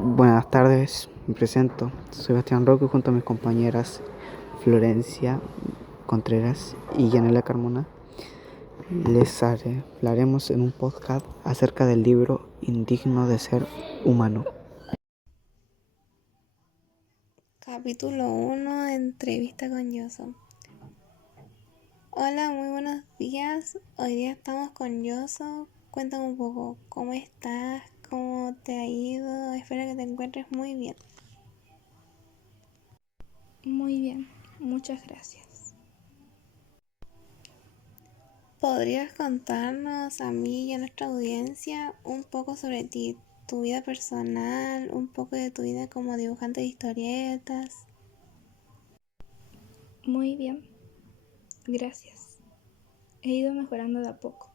Buenas tardes, me presento. Soy Bastián Roque junto a mis compañeras Florencia Contreras y Yanela Carmona. Hablaremos en un podcast acerca del libro Indigno de ser humano. Capítulo 1, entrevista con Yoso. Hola, muy buenos días. Hoy día estamos con Yoso. Cuéntame un poco, ¿cómo estás? ¿Cómo te ha ido? Espero que te encuentres muy bien. Muy bien, muchas gracias. ¿Podrías contarnos a mí y a nuestra audiencia un poco sobre ti, tu vida personal, un poco de tu vida como dibujante de historietas? Muy bien, gracias. He ido mejorando de a poco,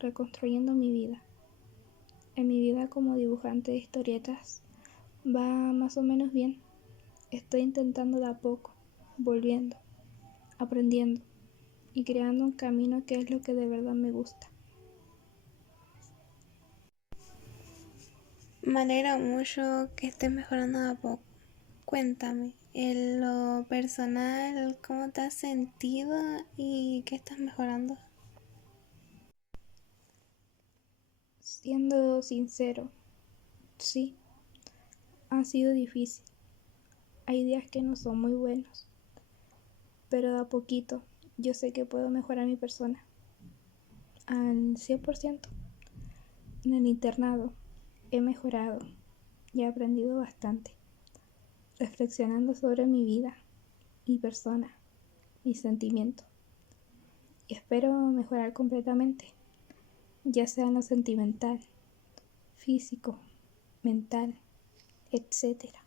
reconstruyendo mi vida. En mi vida como dibujante de historietas va más o menos bien. Estoy intentando de a poco, volviendo, aprendiendo y creando un camino que es lo que de verdad me gusta. Me alegra mucho que estés mejorando de a poco. Cuéntame, en lo personal, ¿cómo te has sentido y qué estás mejorando? Siendo sincero, sí, ha sido difícil. Hay días que no son muy buenos, pero de a poquito yo sé que puedo mejorar mi persona al 100%. En el internado he mejorado y he aprendido bastante, reflexionando sobre mi vida, mi persona, mis sentimientos. Y espero mejorar completamente, ya sea en lo sentimental, físico, mental, etcétera.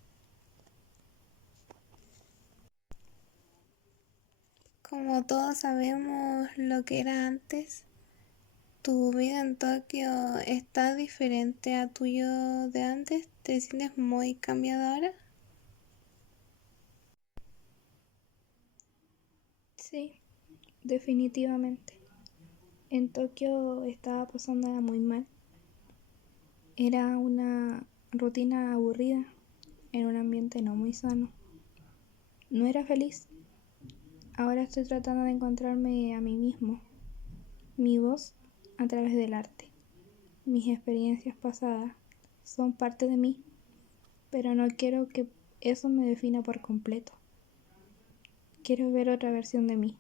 Como todos sabemos lo que era antes, ¿tu vida en Tokio está diferente a tuyo de antes? ¿Te sientes muy cambiado ahora? Sí, definitivamente. En Tokio estaba pasándola muy mal. Era una rutina aburrida en un ambiente no muy sano. No era feliz. Ahora estoy tratando de encontrarme a mí mismo, mi voz a través del arte. Mis experiencias pasadas son parte de mí, pero no quiero que eso me defina por completo. Quiero ver otra versión de mí,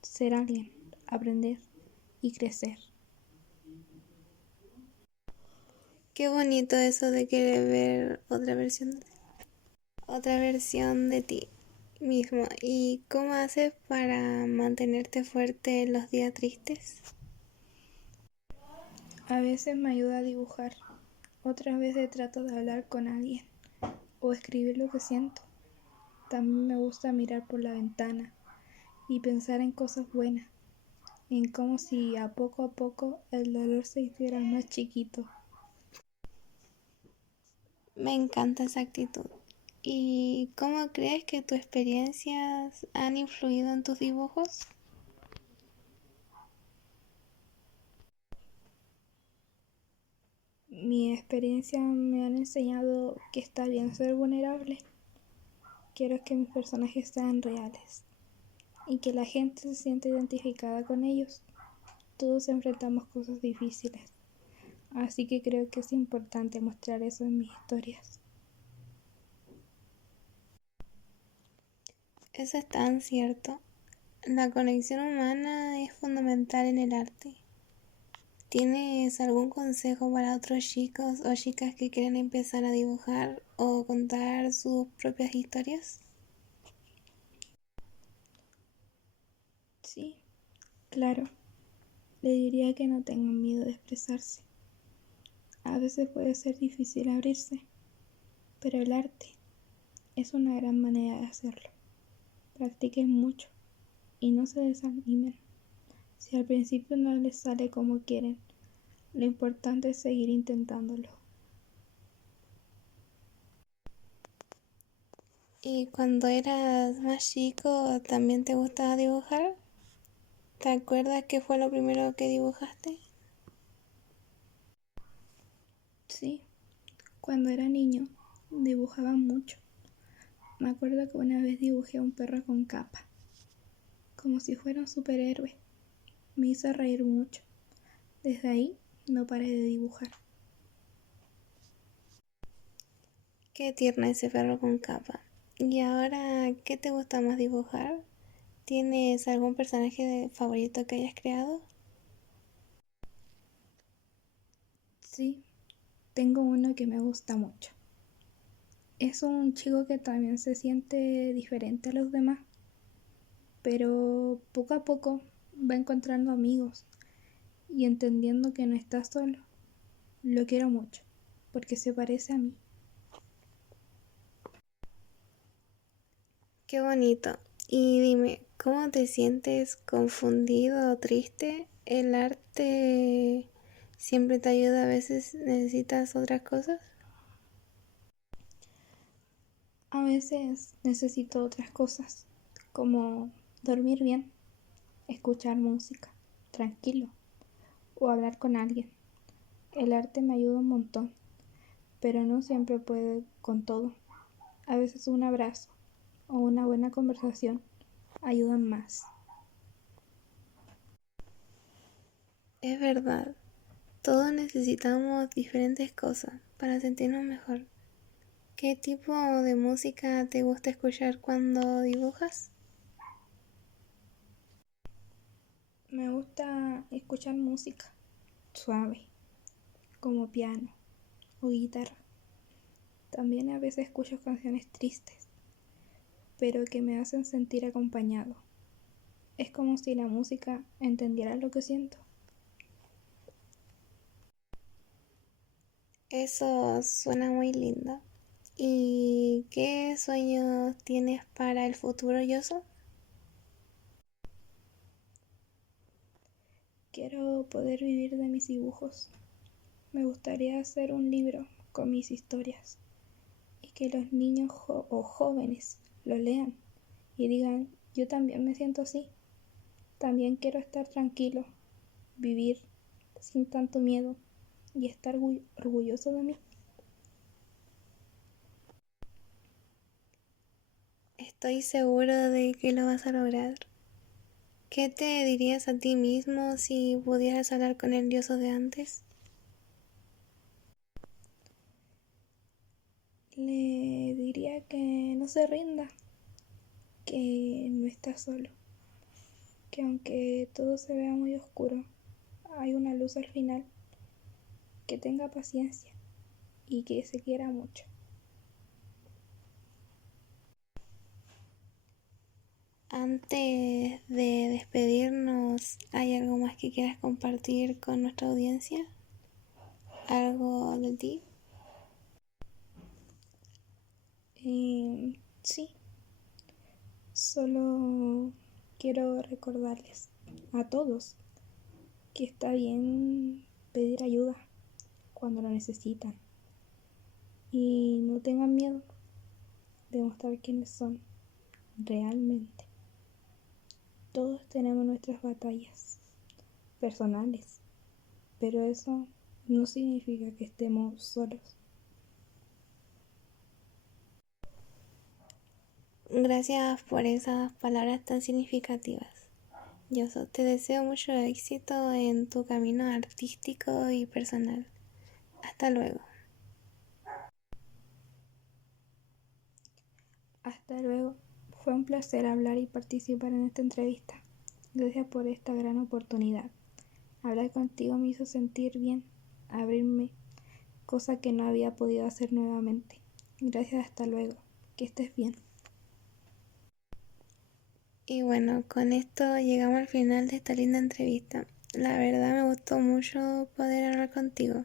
ser alguien, aprender y crecer. Qué bonito eso de querer ver otra versión de ti mismo. ¿Y cómo haces para mantenerte fuerte en los días tristes? A veces me ayuda a dibujar, otras veces trato de hablar con alguien o escribir lo que siento. También me gusta mirar por la ventana y pensar en cosas buenas, en como si a poco el dolor se hiciera más chiquito. Me encanta esa actitud. ¿Y cómo crees que tus experiencias han influido en tus dibujos? Mi experiencia me han enseñado que está bien ser vulnerable. Quiero que mis personajes sean reales y que la gente se sienta identificada con ellos. Todos enfrentamos cosas difíciles, así que creo que es importante mostrar eso en mis historias. Eso es tan cierto. La conexión humana es fundamental en el arte. ¿Tienes algún consejo para otros chicos o chicas que quieren empezar a dibujar o contar sus propias historias? Sí, claro, le diría que no tengan miedo de expresarse. A veces puede ser difícil abrirse, pero el arte es una gran manera de hacerlo. Practiquen mucho y no se desanimen. Si al principio no les sale como quieren, lo importante es seguir intentándolo. ¿Y cuando eras más chico también te gustaba dibujar? ¿Te acuerdas qué fue lo primero que dibujaste? Sí, Cuando era niño, dibujaba mucho. Me acuerdo que una vez dibujé a un perro con capa, como si fuera un superhéroe. Me hizo reír mucho. Desde ahí no paré de dibujar. Qué tierno ese perro con capa. ¿Y ahora qué te gusta más dibujar? ¿Tienes algún favorito que hayas creado? Sí, tengo uno que me gusta mucho. Es un chico que también se siente diferente a los demás, pero poco a poco va encontrando amigos y entendiendo que no está solo. Lo quiero mucho, porque se parece a mí. Qué bonito. Y dime, ¿cómo te sientes? ¿Confundido o triste? ¿El arte siempre te ayuda? ¿A veces necesitas otras cosas? A veces necesito otras cosas, como dormir bien, escuchar música, tranquilo, o hablar con alguien. El arte me ayuda un montón, pero no siempre puede con todo. A veces un abrazo o una buena conversación ayudan más. Es verdad, todos necesitamos diferentes cosas para sentirnos mejor. ¿Qué tipo de música te gusta escuchar cuando dibujas? Me gusta escuchar música suave, como piano o guitarra. También a veces escucho canciones tristes, pero que me hacen sentir acompañado. Es como si la música entendiera lo que siento. Eso suena muy lindo. ¿Y qué sueños tienes para el futuro, Yoso? Quiero poder vivir de mis dibujos. Me gustaría hacer un libro con mis historias y que los niños o jóvenes lo lean y digan, yo también me siento así. También quiero estar tranquilo, vivir sin tanto miedo y estar orgulloso de mí. Estoy seguro de que lo vas a lograr. ¿Qué te dirías a ti mismo si pudieras hablar con el Yoso de antes? Le diría que no se rinda, que no está solo, que aunque todo se vea muy oscuro, hay una luz al final, que tenga paciencia y que se quiera mucho. Antes de despedirnos, ¿hay algo más que quieras compartir con nuestra audiencia? ¿Algo de ti? Sí, solo quiero recordarles a todos que está bien pedir ayuda cuando lo necesitan y no tengan miedo de mostrar quiénes son realmente. Todos tenemos nuestras batallas personales, pero eso no significa que estemos solos. Gracias por esas palabras tan significativas. Yoso, te deseo mucho éxito en tu camino artístico y personal. Hasta luego. Hasta luego. Fue un placer hablar y participar en esta entrevista. Gracias por esta gran oportunidad. Hablar contigo me hizo sentir bien, abrirme, cosa que no había podido hacer nuevamente. Gracias, hasta luego. Que estés bien. Y bueno, con esto llegamos al final de esta linda entrevista. La verdad me gustó mucho poder hablar contigo,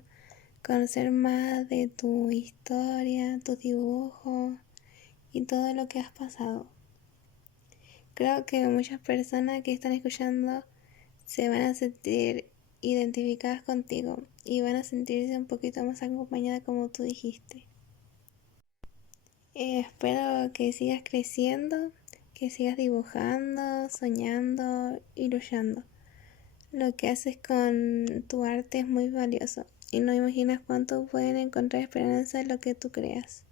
conocer más de tu historia, tus dibujos y todo lo que has pasado. Creo que muchas personas que están escuchando se van a sentir identificadas contigo y van a sentirse un poquito más acompañadas como tú dijiste. Espero que sigas creciendo, que sigas dibujando, soñando y luchando. Lo que haces con tu arte es muy valioso y no imaginas cuánto pueden encontrar esperanza en lo que tú creas.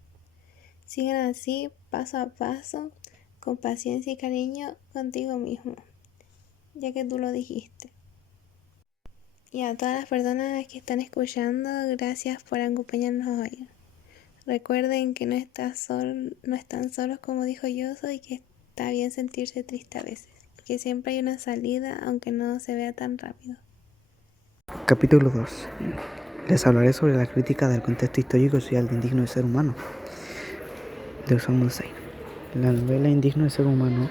Sigan así, paso a paso, con paciencia y cariño contigo mismo, ya que tú lo dijiste. Y a todas las personas que están escuchando, gracias por acompañarnos hoy. Recuerden que no están solos, como dijo Yoso, y que está bien sentirse triste a veces, que siempre hay una salida, aunque no se vea tan rápido. Capítulo 2. Les hablaré sobre la crítica del contexto histórico y social de Indigno de Ser Humano, de Osamu Dazai. La novela Indigno de Ser Humano,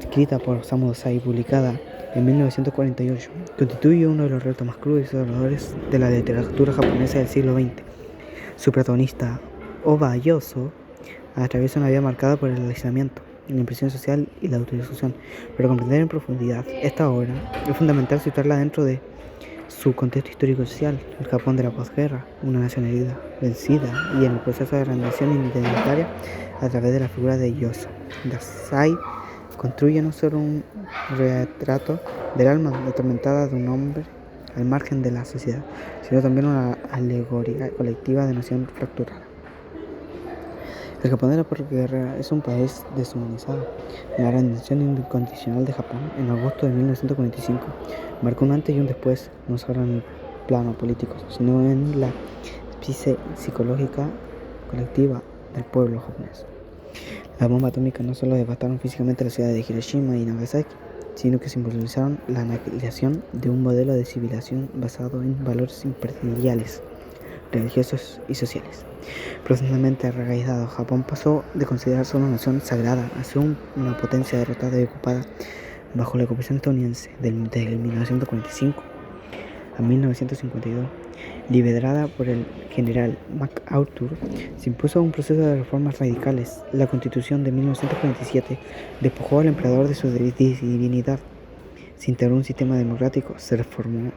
escrita por Osamu Dazai y publicada en 1948, constituye uno de los retos más crudos y desoladores de la literatura japonesa del siglo XX. Su protagonista, Oba Yoso, atraviesa una vida marcada por el aislamiento, la impresión social y la autorización, pero comprender en profundidad esta obra es fundamental situarla dentro de su contexto histórico-social, el Japón de la posguerra, una nación herida, vencida y en el proceso de rendición identitaria a través de la figura de Yoso. Dazai construye no solo un retrato del alma atormentada de un hombre al margen de la sociedad, sino también una alegoría colectiva de nación fracturada. El Japón de la posguerra es un país deshumanizado. La rendición incondicional de Japón en agosto de 1945 marcó un antes y un después, no solo en el plano político, sino en la psicológica colectiva del pueblo japonés. Las bombas atómicas no solo devastaron físicamente la ciudad de Hiroshima y Nagasaki, sino que simbolizaron la aniquilación de un modelo de civilización basado en valores impermeables, religiosos y sociales. Profundamente arraigado, Japón pasó de considerarse una nación sagrada a ser una potencia derrotada y ocupada bajo la ocupación estadounidense desde 1945 a 1952. Liderada por el general MacArthur, se impuso un proceso de reformas radicales. La Constitución de 1947 despojó al emperador de su divinidad. Se integró un sistema democrático, se reformó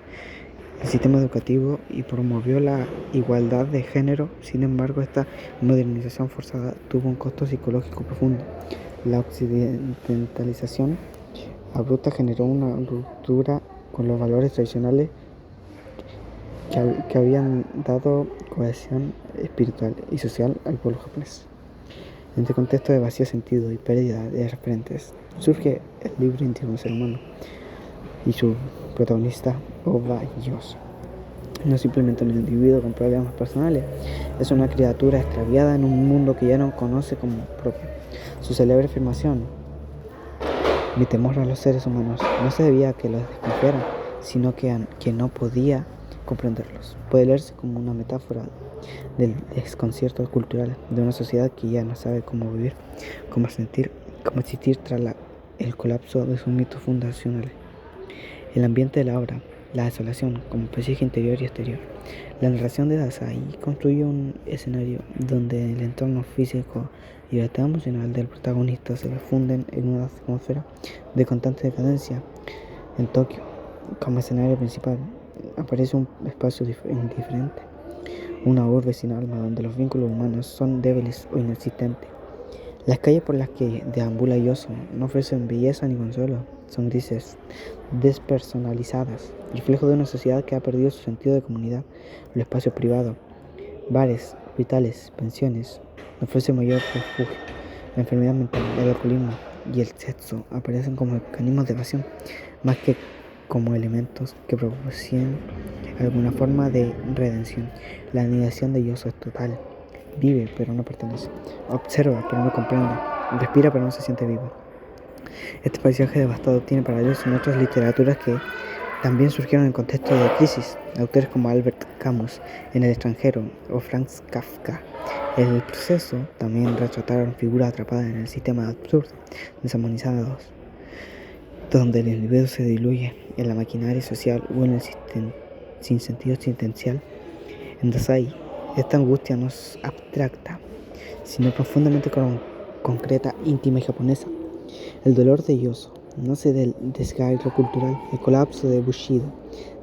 el sistema educativo y promovió la igualdad de género. Sin embargo, esta modernización forzada tuvo un costo psicológico profundo. La occidentalización abrupta generó una ruptura con los valores tradicionales que habían dado cohesión espiritual y social al pueblo japonés. En este contexto de vacío sentido y pérdida de referentes, surge el libro Indigno de Ser Humano y su protagonista, Oba Yoso. No es simplemente un individuo con problemas personales, es una criatura extraviada en un mundo que ya no conoce como propio. Su célebre afirmación, mi temor a los seres humanos, no se debía a que los desconfiaran, sino que no podía comprenderlos. Puede leerse como una metáfora del desconcierto cultural de una sociedad que ya no sabe cómo vivir, cómo sentir, cómo existir tras el colapso de sus mitos fundacionales. El ambiente de la obra, la desolación como paisaje interior y exterior. La narración de Dazai construye un escenario donde el entorno físico y el estado emocional del protagonista se funden en una atmósfera de constante decadencia. En Tokio, como escenario principal, aparece un espacio indiferente, una urbe sin alma donde los vínculos humanos son débiles o inexistentes. Las calles por las que deambula Yoso no ofrecen belleza ni consuelo, son grises, despersonalizadas, reflejo de una sociedad que ha perdido su sentido de comunidad. Los espacios privados, bares, hospitales, pensiones, no ofrecen mayor refugio. La enfermedad mental, el alcoholismo y el sexo aparecen como mecanismos de evasión, más que como elementos que proporcionan alguna forma de redención. La negación de Yoso es total. Vive pero no pertenece, observa pero no comprende, respira pero no se siente vivo. Este paisaje devastado tiene paralelos en otras literaturas que también surgieron en contextos de crisis. Autores como Albert Camus en El extranjero o Franz Kafka en El proceso también retrataron figuras atrapadas en el sistema absurdo, deshumanizados, donde el individuo se diluye en la maquinaria social o en el sinsentido existencial. En Dazai, esta angustia no es abstracta, sino profundamente concreta, íntima y japonesa. El dolor de Yoso nace del desgarro cultural, el colapso de Bushido,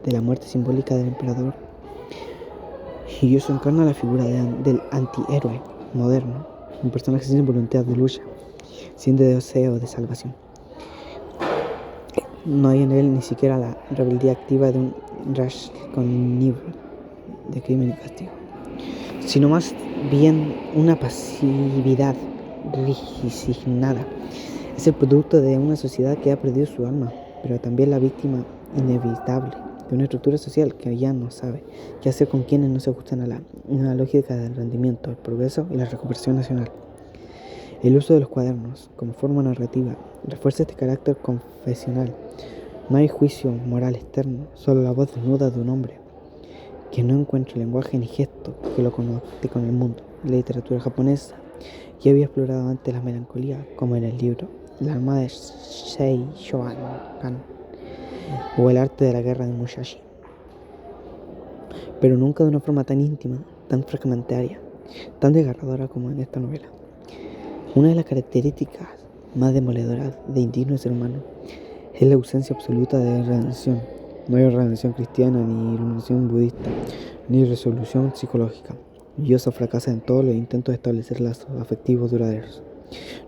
de la muerte simbólica del emperador. Y Yoso encarna la figura del antihéroe moderno, un personaje sin voluntad de lucha, sin deseo de salvación. No hay en él ni siquiera la rebeldía activa de un Raskolnikov, de crimen y castigo, sino más bien una pasividad resignada. Es el producto de una sociedad que ha perdido su alma, pero también la víctima inevitable de una estructura social que ya no sabe qué hacer con quienes no se ajustan a la lógica del rendimiento, el progreso y la recuperación nacional. El uso de los cuadernos como forma narrativa refuerza este carácter confesional. No hay juicio moral externo, solo la voz desnuda de un hombre que no encuentra lenguaje ni gesto que lo conecte con el mundo. La literatura japonesa ya había explorado antes la melancolía, como en el libro La Armada de Seishokan o El arte de la guerra de Musashi, pero nunca de una forma tan íntima, tan fragmentaria, tan desgarradora como en esta novela. Una de las características más demoledoras de Indigno de ser humano es la ausencia absoluta de redención. No hay redención cristiana, ni iluminación budista, ni resolución psicológica. Yoso fracasa en todos los intentos de establecer lazos afectivos duraderos.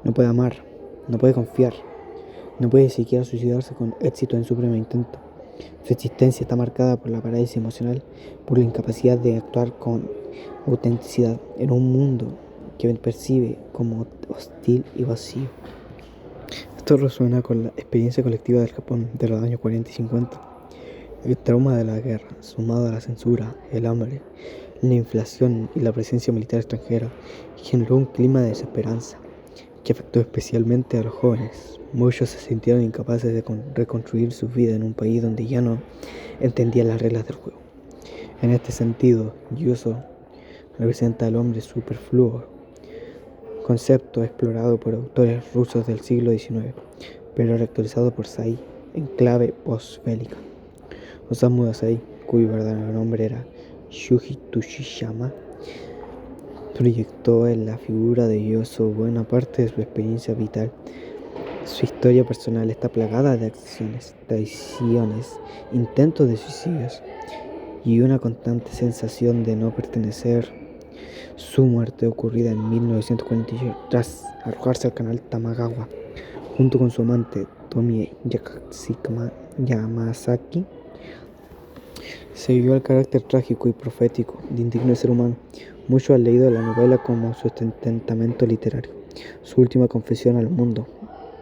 No puede amar, no puede confiar, no puede siquiera suicidarse con éxito en su primer intento. Su existencia está marcada por la parálisis emocional, por la incapacidad de actuar con autenticidad en un mundo que percibe como hostil y vacío. Esto resuena con la experiencia colectiva del Japón de los años 40 y 50. El trauma de la guerra, sumado a la censura, el hambre, la inflación y la presencia militar extranjera, generó un clima de desesperanza que afectó especialmente a los jóvenes. Muchos se sintieron incapaces de reconstruir su vida en un país donde ya no entendían las reglas del juego. En este sentido, Yuso representa al hombre superfluo, concepto explorado por autores rusos del siglo XIX, pero reactualizado por Sai en clave postbélica. Osamu Dazai, cuyo verdadero nombre era Shuji Tushiyama, proyectó en la figura de Yoso buena parte de su experiencia vital. Su historia personal está plagada de acciones, traiciones, intentos de suicidios y una constante sensación de no pertenecer. Su muerte, ocurrida en 1948 tras arrojarse al canal Tamagawa junto con su amante Tomie Yamasaki, se vio el carácter trágico y profético de Indigno de ser humano. Muchos han leído la novela como su testamento literario, su última confesión al mundo,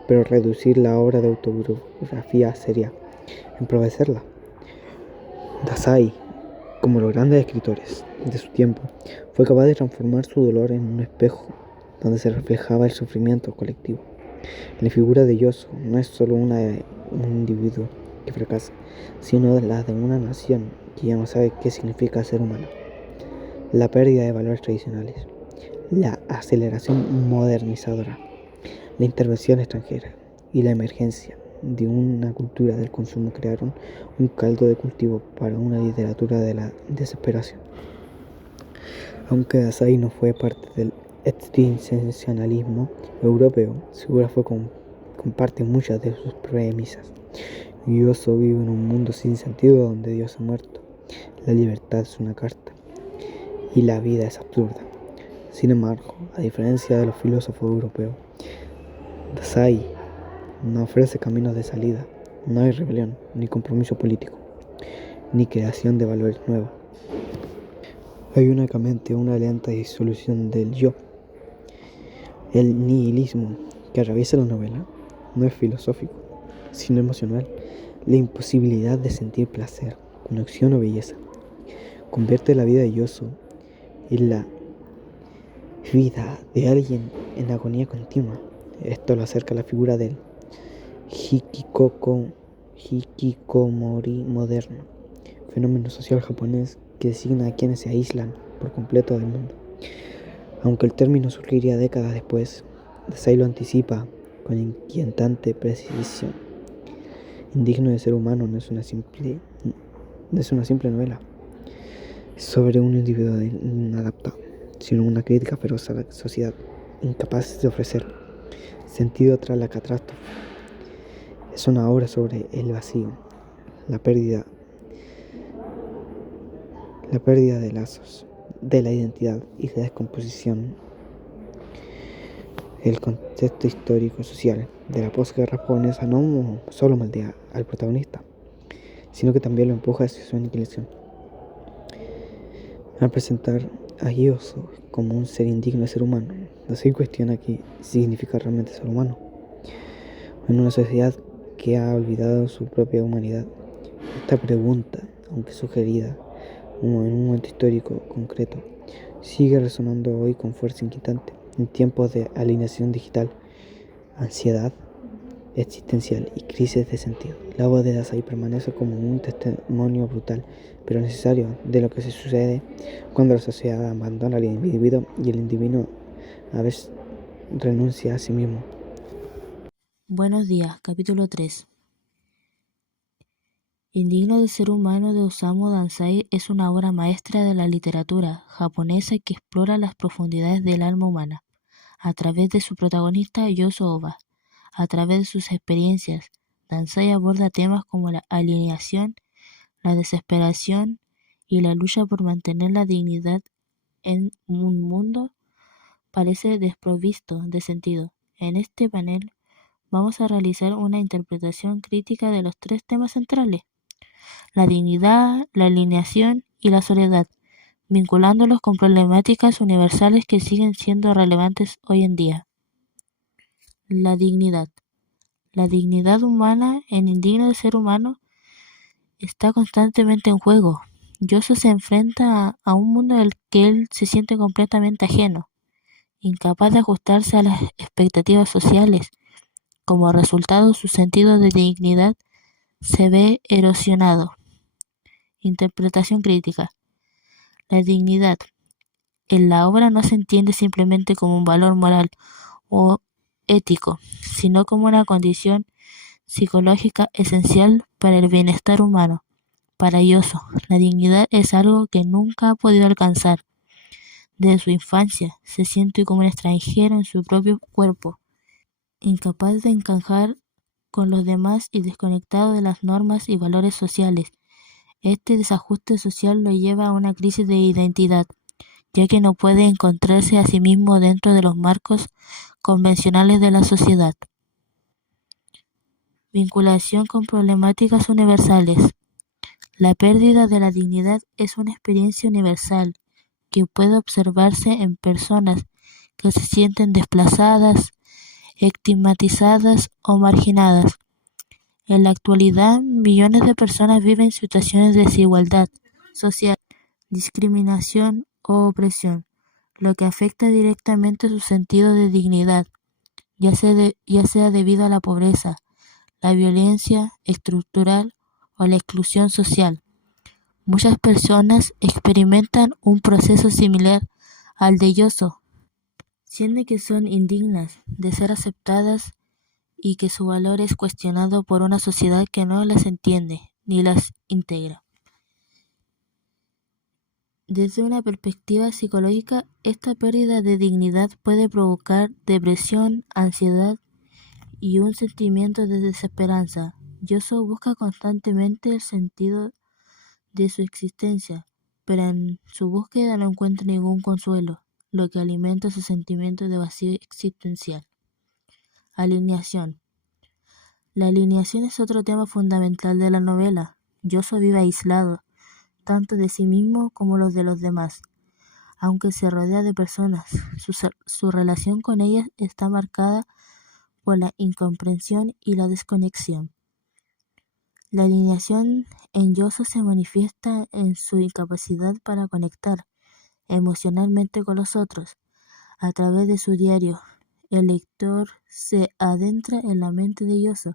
pero reducir la obra de autobiografía sería empobrececerla. Dazai, como los grandes escritores de su tiempo, fue capaz de transformar su dolor en un espejo donde se reflejaba el sufrimiento colectivo. La figura de Yoso no es solo un individuo que fracasa, sino la de una nación que ya no sabe qué significa ser humano. La pérdida de valores tradicionales, la aceleración modernizadora, la intervención extranjera y la emergencia de una cultura del consumo crearon un caldo de cultivo para una literatura de la desesperación. Aunque Dazai no fue parte del existencialismo europeo, su obra comparte muchas de sus premisas. Yoso vive en un mundo sin sentido donde Dios ha muerto, la libertad es una carta y la vida es absurda. Sin embargo, a diferencia de los filósofos europeos, Dazai no ofrece caminos de salida. No hay rebelión, ni compromiso político, ni creación de valores nuevos. Hay únicamente una lenta disolución del yo. El nihilismo que atraviesa la novela no es filosófico, sino emocional. La imposibilidad de sentir placer, conexión o belleza convierte la vida de Yoso en la vida de alguien en agonía continua. Esto lo acerca a la figura del hikikomori moderno, fenómeno social japonés que designa a quienes se aíslan por completo del mundo. Aunque el término surgiría décadas después, Dazai lo anticipa con inquietante precisión. Indigno de ser humano no es una simple novela sobre un individuo inadaptado, sino una crítica feroz a la sociedad, incapaz de ofrecer sentido tras la catástrofe. Es una obra sobre el vacío, la pérdida de lazos, de la identidad y la descomposición. El contexto histórico-social de la posguerra japonesa no solo moldea al protagonista, sino que también lo empuja hacia su aniquilación. Al presentar a Gyoso como un ser indigno de ser humano, no se cuestiona qué significa realmente ser humano. En una sociedad que ha olvidado su propia humanidad, esta pregunta, aunque sugerida en un momento histórico concreto, sigue resonando hoy con fuerza inquietante. En tiempos de alineación digital, ansiedad existencial y crisis de sentido, la voz de Dasai permanece como un testimonio brutal, pero necesario, de lo que se sucede cuando la sociedad abandona al individuo y el individuo a veces renuncia a sí mismo. Buenos días, capítulo 3. Indigno de ser humano de Osamu Dazai es una obra maestra de la literatura japonesa que explora las profundidades del alma humana, a través de su protagonista Yoso Oba. A través de sus experiencias, Dazai aborda temas como la alienación, la desesperación y la lucha por mantener la dignidad en un mundo parece desprovisto de sentido. En este panel vamos a realizar una interpretación crítica de los tres temas centrales: la dignidad, la alienación y la soledad, vinculándolos con problemáticas universales que siguen siendo relevantes hoy en día. La dignidad. La dignidad humana en Indigno de ser humano está constantemente en juego. Yoso se enfrenta a un mundo del que él se siente completamente ajeno, incapaz de ajustarse a las expectativas sociales. Como resultado, su sentido de dignidad se ve erosionado. Interpretación crítica. La dignidad en la obra no se entiende simplemente como un valor moral o ético, sino como una condición psicológica esencial para el bienestar humano. Para Yoso, la dignidad es algo que nunca ha podido alcanzar. Desde su infancia se siente como un extranjero en su propio cuerpo, incapaz de encajar con los demás y desconectado de las normas y valores sociales. Este desajuste social lo lleva a una crisis de identidad, ya que no puede encontrarse a sí mismo dentro de los marcos convencionales de la sociedad. Vinculación con problemáticas universales. La pérdida de la dignidad es una experiencia universal que puede observarse en personas que se sienten desplazadas, estigmatizadas o marginadas. En la actualidad, millones de personas viven situaciones de desigualdad social, discriminación o opresión, lo que afecta directamente su sentido de dignidad, ya sea debido a la pobreza, la violencia estructural o la exclusión social. Muchas personas experimentan un proceso similar al de Yoso, sienten que son indignas de ser aceptadas y que su valor es cuestionado por una sociedad que no las entiende ni las integra. Desde una perspectiva psicológica, esta pérdida de dignidad puede provocar depresión, ansiedad y un sentimiento de desesperanza. Yoso busca constantemente el sentido de su existencia, pero en su búsqueda no encuentra ningún consuelo, lo que alimenta su sentimiento de vacío existencial. Alineación. La alineación es otro tema fundamental de la novela. Yoso vive aislado, tanto de sí mismo como los de los demás. Aunque se rodea de personas, su relación con ellas está marcada por la incomprensión y la desconexión. La alineación en Yoso se manifiesta en su incapacidad para conectar emocionalmente con los otros. A través de su diario, el lector se adentra en la mente de Yoso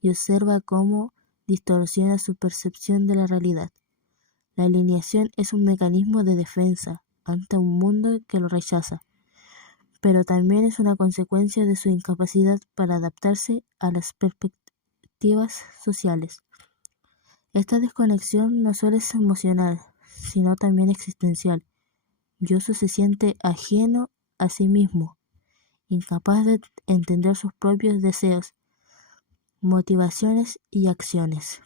y observa cómo distorsiona su percepción de la realidad. La alineación es un mecanismo de defensa ante un mundo que lo rechaza, pero también es una consecuencia de su incapacidad para adaptarse a las perspectivas sociales. Esta desconexión no solo es emocional, sino también existencial. Yoso se siente ajeno a sí mismo, incapaz de entender sus propios deseos, motivaciones y acciones.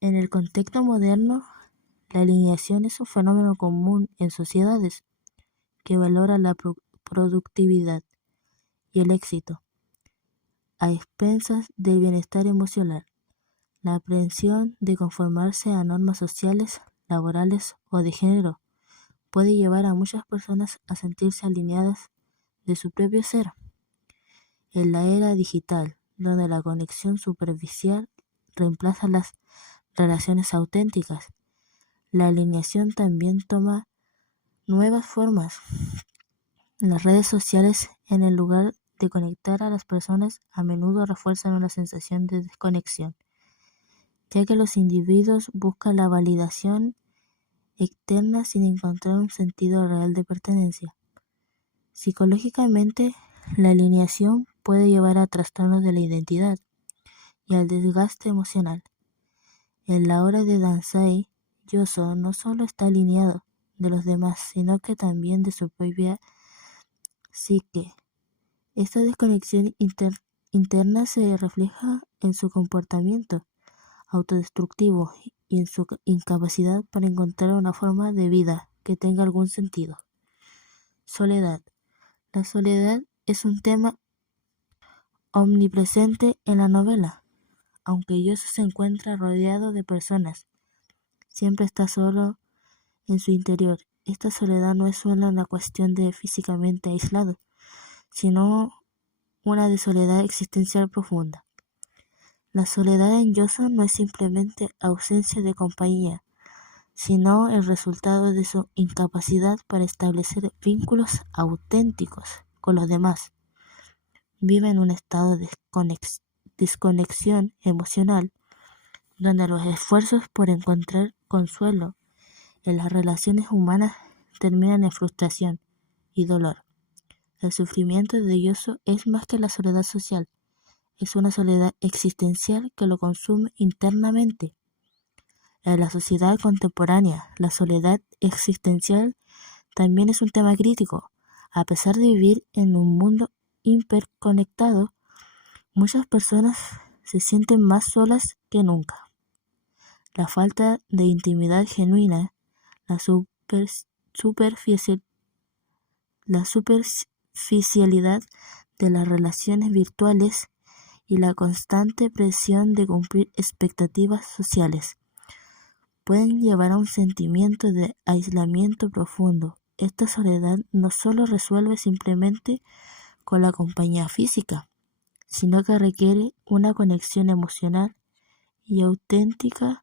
En el contexto moderno, la alineación es un fenómeno común en sociedades que valoran la productividad y el éxito, a expensas del bienestar emocional. La aprehensión de conformarse a normas sociales laborales o de género, puede llevar a muchas personas a sentirse alineadas de su propio ser. En la era digital, donde la conexión superficial reemplaza las relaciones auténticas, la alineación también toma nuevas formas. Las redes sociales, en el lugar de conectar a las personas, a menudo refuerzan una sensación de desconexión, ya que los individuos buscan la validación externa sin encontrar un sentido real de pertenencia. Psicológicamente, la alineación puede llevar a trastornos de la identidad y al desgaste emocional. En la obra de Dansei, Yoso no solo está alineado de los demás, sino que también de su propia psique. Esta desconexión interna se refleja en su comportamiento autodestructivo y en su incapacidad para encontrar una forma de vida que tenga algún sentido. Soledad. La soledad es un tema omnipresente en la novela. Aunque Yoso se encuentra rodeado de personas, siempre está solo en su interior. Esta soledad no es solo una cuestión de físicamente aislado, sino una de soledad existencial profunda. La soledad en Yoso no es simplemente ausencia de compañía, sino el resultado de su incapacidad para establecer vínculos auténticos con los demás. Vive en un estado de desconexión emocional, donde los esfuerzos por encontrar consuelo en las relaciones humanas terminan en frustración y dolor. El sufrimiento de Yoso es más que la soledad social, es una soledad existencial que lo consume internamente. En la sociedad contemporánea, la soledad existencial también es un tema crítico. A pesar de vivir en un mundo hiperconectado, muchas personas se sienten más solas que nunca. La falta de intimidad genuina, la superficialidad de las relaciones virtuales y la constante presión de cumplir expectativas sociales pueden llevar a un sentimiento de aislamiento profundo. Esta soledad no solo resuelve simplemente con la compañía física, sino que requiere una conexión emocional y auténtica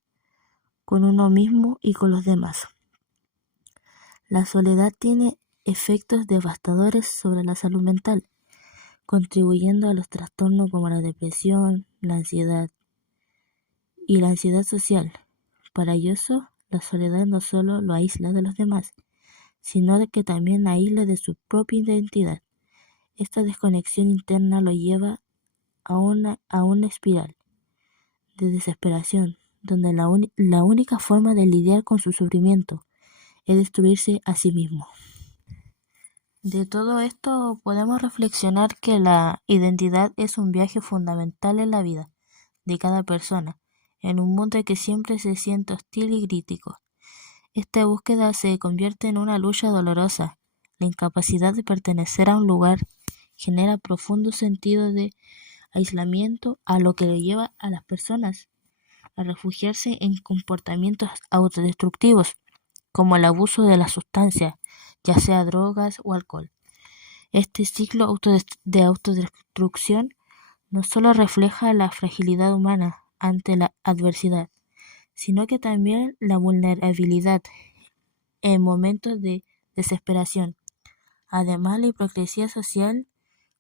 con uno mismo y con los demás. La soledad tiene efectos devastadores sobre la salud mental, contribuyendo a los trastornos como la depresión, la ansiedad y la ansiedad social. Para Yoso, la soledad no solo lo aísla de los demás, sino que también aísla de su propia identidad. Esta desconexión interna lo lleva a una espiral de desesperación, donde la única forma de lidiar con su sufrimiento es destruirse a sí mismo. De todo esto podemos reflexionar que la identidad es un viaje fundamental en la vida de cada persona, en un mundo que siempre se siente hostil y crítico. Esta búsqueda se convierte en una lucha dolorosa. La incapacidad de pertenecer a un lugar genera profundo sentido de aislamiento, a lo que le lleva a las personas a refugiarse en comportamientos autodestructivos, como el abuso de las sustancias, ya sea drogas o alcohol. Este ciclo de autodestrucción no solo refleja la fragilidad humana ante la adversidad, sino que también la vulnerabilidad en momentos de desesperación. Además, la hipocresía social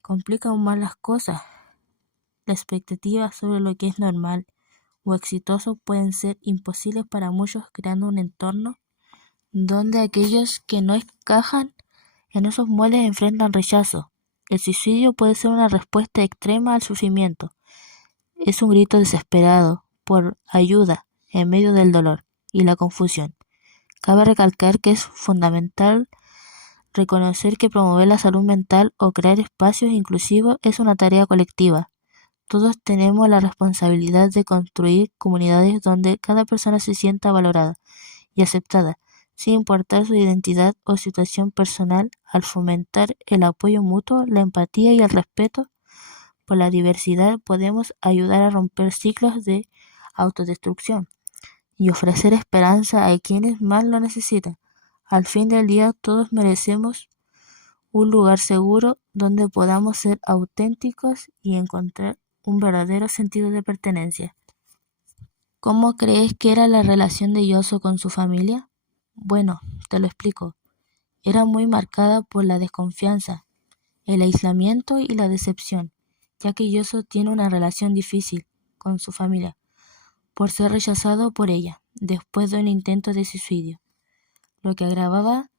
complica aún más las cosas. Las expectativas sobre lo que es normal o exitoso pueden ser imposibles para muchos, creando un entorno donde aquellos que no encajan en esos moldes enfrentan rechazo. El suicidio puede ser una respuesta extrema al sufrimiento. Es un grito desesperado por ayuda en medio del dolor y la confusión. Cabe recalcar que es fundamental reconocer que promover la salud mental o crear espacios inclusivos es una tarea colectiva. Todos tenemos la responsabilidad de construir comunidades donde cada persona se sienta valorada y aceptada, sin importar su identidad o situación personal. Al fomentar el apoyo mutuo, la empatía y el respeto por la diversidad, podemos ayudar a romper ciclos de autodestrucción y ofrecer esperanza a quienes más lo necesitan. Al fin del día, todos merecemos un lugar seguro donde podamos ser auténticos y encontrar un verdadero sentido de pertenencia. ¿Cómo crees que era la relación de Yoso con su familia? Bueno, te lo explico. Era muy marcada por la desconfianza, el aislamiento y la decepción, ya que Yoso tiene una relación difícil con su familia, por ser rechazado por ella después de un intento de suicidio, lo que agravaba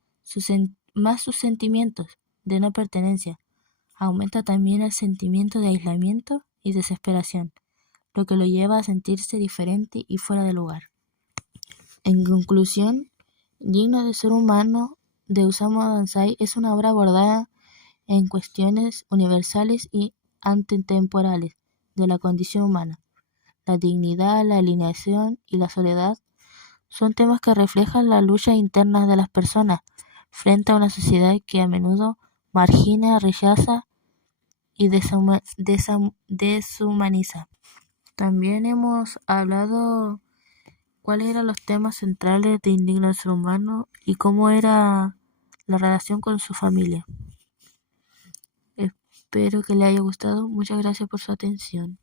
más sus sentimientos de no pertenencia. Aumenta también el sentimiento de aislamiento y desesperación, lo que lo lleva a sentirse diferente y fuera de lugar. En conclusión, Digno de ser humano de Osamu Dazai es una obra abordada en cuestiones universales y antitemporales de la condición humana. La dignidad, la alienación y la soledad son temas que reflejan las luchas internas de las personas frente a una sociedad que a menudo margina, rechaza y deshumaniza. También hemos hablado cuáles eran los temas centrales de Indigno de ser humano y cómo era la relación con su familia. Espero que le haya gustado. Muchas gracias por su atención.